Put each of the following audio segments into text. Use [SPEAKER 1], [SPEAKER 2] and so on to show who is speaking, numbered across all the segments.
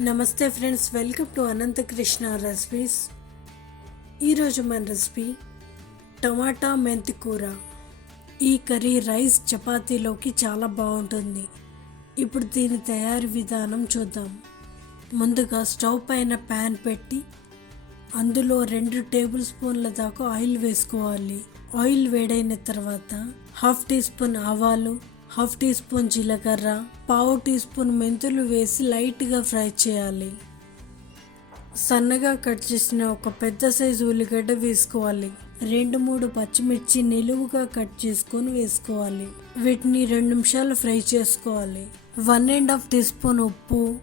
[SPEAKER 1] నమస్తే friends welcome to Anantakrishna recipes. ఈరోజు మన రెసిపీ టమాటా మెంతి కూర. ఈ కర్రీ రైస్ చపాతీలోకి చాలా బాగుంటుంది. ఇప్పుడు దీని తయారీ విధానం చూద్దాం. ముందుగా స్టవ్ పైన ప్యాన్ పెట్టి అందులో రెండు టేబుల్ స్పూన్ల దాకా ఆయిల్ వేసుకోవాలి. ఆయిల్ వేడైన తర్వాత హాఫ్ టీ స్పూన్ ఆవాలు హాఫ్ టీ స్పూన్ జీలకర్ర పావు టీ స్పూన్ మెంతులు వేసి లైట్గా ఫ్రై చేయాలి. సన్నగా కట్ చేసిన ఒక పెద్ద సైజు ఉల్లిగడ్డ వేసుకోవాలి. రెండు మూడు పచ్చిమిర్చి నిలువుగా కట్ చేసుకొని వేసుకోవాలి. వీటిని రెండు నిమిషాలు ఫ్రై చేసుకోవాలి. One and half teaspoon ఉప్పు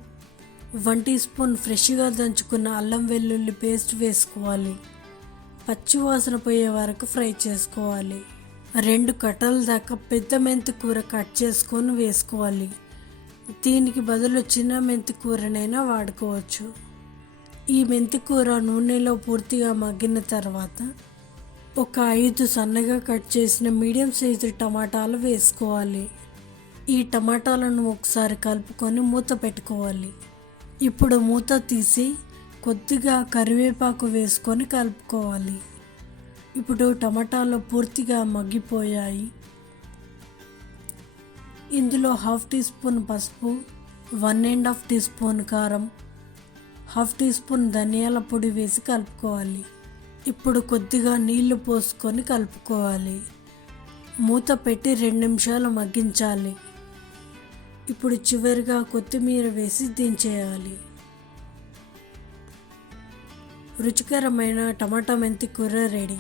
[SPEAKER 1] వన్ టీ స్పూన్ ఫ్రెష్గా దంచుకున్న అల్లం వెల్లుల్లి పేస్ట్ వేసుకోవాలి. పచ్చి వాసన పోయే వరకు ఫ్రై చేసుకోవాలి. రెండు కట్టల దాకా పెద్ద మెంతి కూర కట్ చేసుకొని వేసుకోవాలి. దీనికి బదులు చిన్న మెంతి కూరనైనా వాడుకోవచ్చు. ఈ మెంతి కూర నూనెలో పూర్తిగా మగ్గిన తర్వాత ఒక ఐదు సన్నగా కట్ చేసిన మీడియం సైజు టమాటాలు వేసుకోవాలి. ఈ టమాటాలను ఒకసారి కలుపుకొని మూత పెట్టుకోవాలి. ఇప్పుడు మూత తీసి కొద్దిగా కరివేపాకు వేసుకొని కలుపుకోవాలి. ఇప్పుడు టమాటాలు పూర్తిగా మగ్గిపోయాయి. ఇందులో హాఫ్ టీ స్పూన్ పసుపు one and half teaspoon కారం హాఫ్ టీ స్పూన్ ధనియాల పొడి వేసి కలుపుకోవాలి. ఇప్పుడు కొద్దిగా నీళ్ళు పోసుకొని కలుపుకోవాలి. మూత పెట్టి రెండు నిమిషాలు మగ్గించాలి. ఇప్పుడు చివరిగా కొత్తిమీర వేసి దించేయాలి. రుచికరమైన టమాటా మెంతి కూర రెడీ.